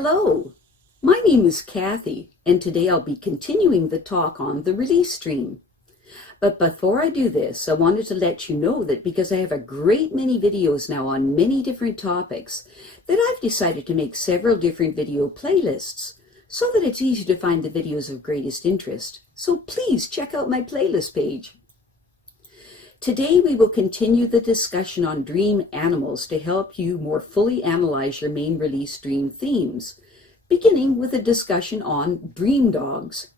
Hello, my name is Kathy, and today I'll be continuing the talk on the release stream. But before I do this, I wanted to let you know that because I have a great many videos now on many different topics, that I've decided to make several different video playlists so that it's easy to find the videos of greatest interest. So please check out my playlist page. Today we will continue the discussion on dream animals to help you more fully analyze your main release dream themes, beginning with a discussion on dream dogs.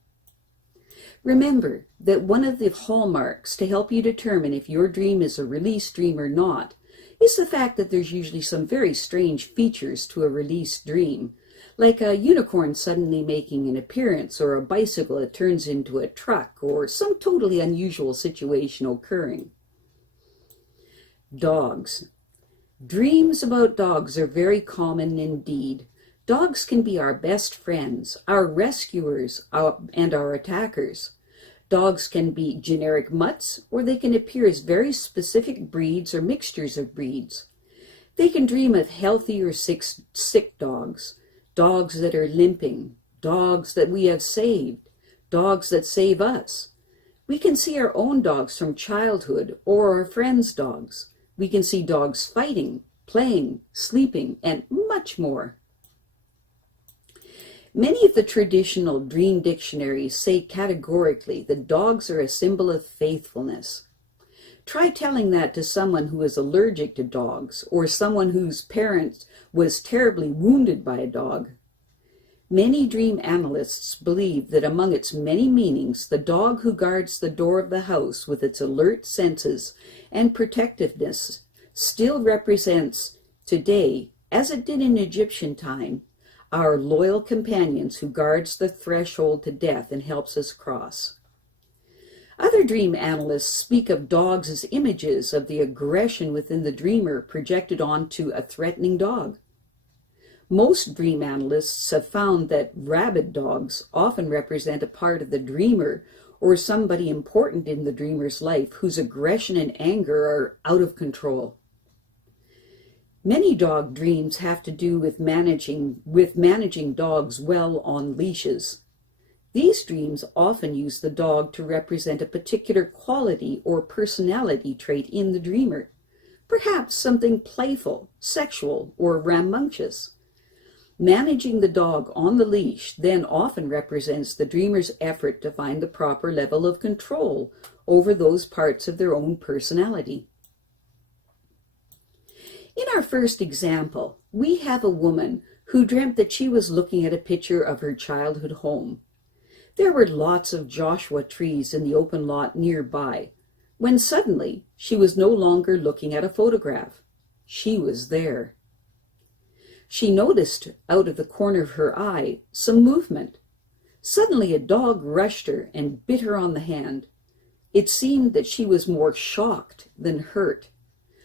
Remember that one of the hallmarks to help you determine if your dream is a release dream or not is the fact that there's usually some very strange features to a release dream, like a unicorn suddenly making an appearance, or a bicycle that turns into a truck, or some totally unusual situation occurring. Dogs. Dreams about dogs are very common indeed. Dogs can be our best friends, our rescuers, and our attackers. Dogs can be generic mutts, or they can appear as very specific breeds or mixtures of breeds. They can dream of healthy or sick dogs, dogs that are limping, dogs that we have saved, dogs that save us. We can see our own dogs from childhood or our friends' dogs. We can see dogs fighting, playing, sleeping, and much more. Many of the traditional dream dictionaries say categorically that dogs are a symbol of faithfulness. Try telling that to someone who is allergic to dogs, or someone whose parent was terribly wounded by a dog. Many dream analysts believe that among its many meanings, the dog who guards the door of the house with its alert senses and protectiveness still represents today, as it did in Egyptian time, our loyal companions who guards the threshold to death and helps us cross. Other dream analysts speak of dogs as images of the aggression within the dreamer projected onto a threatening dog. Most dream analysts have found that rabid dogs often represent a part of the dreamer or somebody important in the dreamer's life whose aggression and anger are out of control. Many dog dreams have to do with managing dogs well on leashes. These dreams often use the dog to represent a particular quality or personality trait in the dreamer, perhaps something playful, sexual, or rambunctious. Managing the dog on the leash then often represents the dreamer's effort to find the proper level of control over those parts of their own personality. In our first example, we have a woman who dreamt that she was looking at a picture of her childhood home. There were lots of Joshua trees in the open lot nearby, when suddenly she was no longer looking at a photograph. She was there. She noticed out of the corner of her eye some movement. Suddenly a dog rushed her and bit her on the hand. It seemed that she was more shocked than hurt.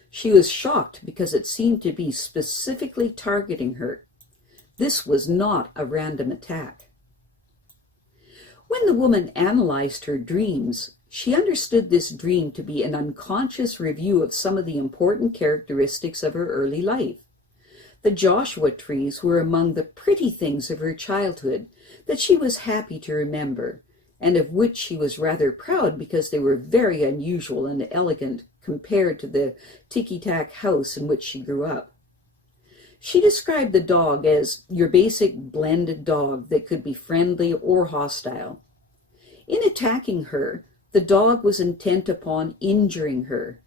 She was shocked because it seemed to be specifically targeting her. This was not a random attack. When the woman analyzed her dreams, she understood this dream to be an unconscious review of some of the important characteristics of her early life. The Joshua trees were among the pretty things of her childhood that she was happy to remember, and of which she was rather proud because they were very unusual and elegant compared to the ticky-tack house in which she grew up. She described the dog as your basic blended dog that could be friendly or hostile. In attacking her, the dog was intent upon injuring her.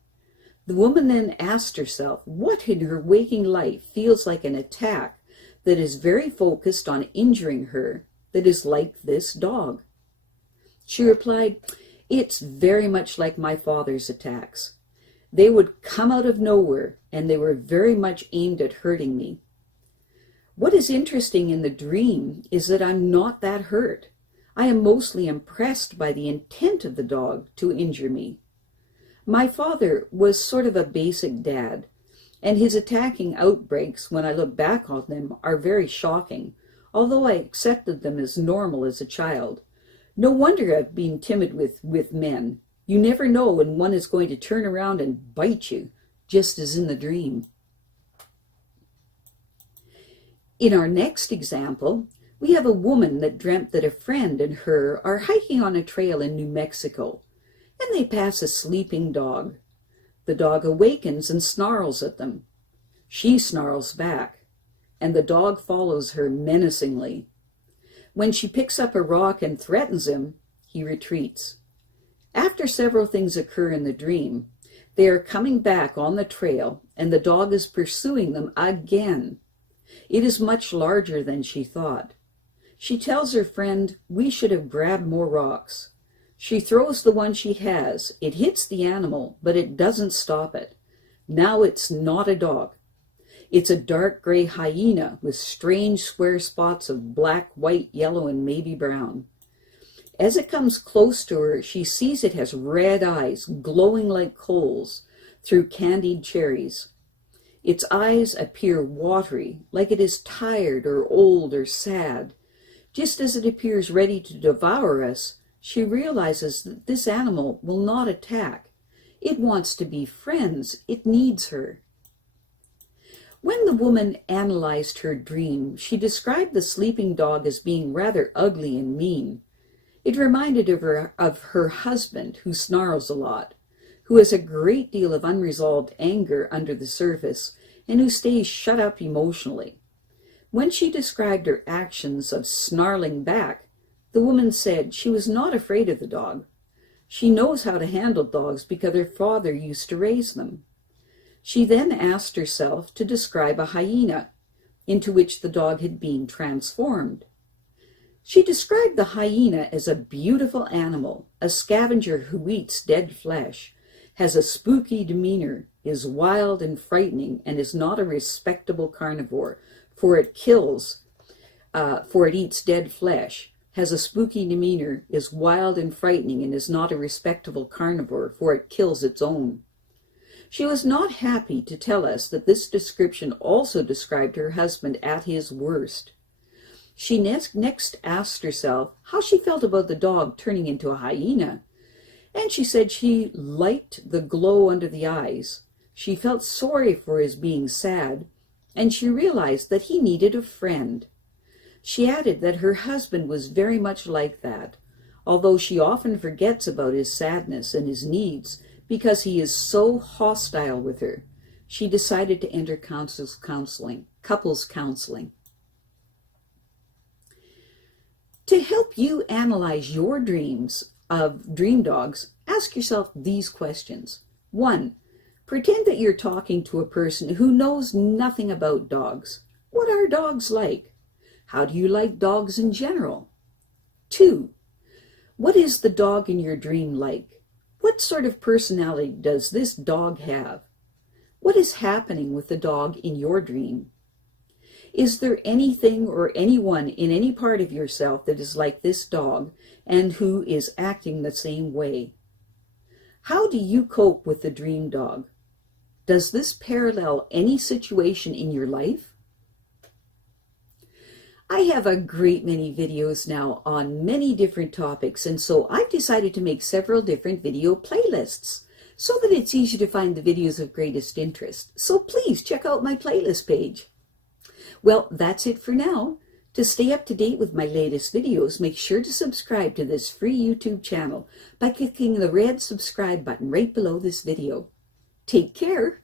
The woman then asked herself what in her waking life feels like an attack that is very focused on injuring her, that is like this dog. She replied, "It's very much like my father's attacks. They would come out of nowhere, and they were very much aimed at hurting me. What is interesting in the dream is that I'm not that hurt. I am mostly impressed by the intent of the dog to injure me. My father was sort of a basic dad, and his attacking outbreaks, when I look back on them, are very shocking, although I accepted them as normal as a child. No wonder I've been timid with men. You never know when one is going to turn around and bite you, just as in the dream." In our next example, we have a woman that dreamt that a friend and her are hiking on a trail in New Mexico, and they pass a sleeping dog. The dog awakens and snarls at them. She snarls back, and the dog follows her menacingly. When she picks up a rock and threatens him, he retreats. After several things occur in the dream, they are coming back on the trail, and the dog is pursuing them again. It is much larger than she thought. She tells her friend, "We should have grabbed more rocks." She throws the one she has. It hits the animal, but it doesn't stop it. Now it's not a dog. It's a dark gray hyena with strange square spots of black, white, yellow, and maybe brown. As it comes close to her, she sees it has red eyes, glowing like coals through candied cherries. Its eyes appear watery, like it is tired or old or sad. Just as it appears ready to devour us, she realizes that this animal will not attack. It wants to be friends. It needs her. When the woman analyzed her dream, she described the sleeping dog as being rather ugly and mean. It reminded her of her husband, who snarls a lot, who has a great deal of unresolved anger under the surface, and who stays shut up emotionally. When she described her actions of snarling back, the woman said she was not afraid of the dog. She knows how to handle dogs because her father used to raise them. She then asked herself to describe a hyena, into which the dog had been transformed. She described the hyena as a beautiful animal, a scavenger who eats dead flesh, has a spooky demeanor, is wild and frightening, and is not a respectable carnivore, for it eats dead flesh, has a spooky demeanor, is wild and frightening, and is not a respectable carnivore, for it kills its own. She was not happy to tell us that this description also described her husband at his worst. She next asked herself how she felt about the dog turning into a hyena, and she said she liked the glow under the eyes. She felt sorry for his being sad, and she realized that he needed a friend. She added that her husband was very much like that, although she often forgets about his sadness and his needs because he is so hostile with her. She decided to enter couples counseling. To help you analyze your dreams of dream dogs, ask yourself these questions. 1. Pretend that you're talking to a person who knows nothing about dogs. What are dogs like? How do you like dogs in general? 2. What is the dog in your dream like? What sort of personality does this dog have? What is happening with the dog in your dream? Is there anything or anyone in any part of yourself that is like this dog and who is acting the same way? How do you cope with the dream dog? Does this parallel any situation in your life? I have a great many videos now on many different topics, and so I've decided to make several different video playlists so that it's easy to find the videos of greatest interest. So please check out my playlist page. Well, that's it for now. To stay up to date with my latest videos, make sure to subscribe to this free YouTube channel by clicking the red subscribe button right below this video. Take care.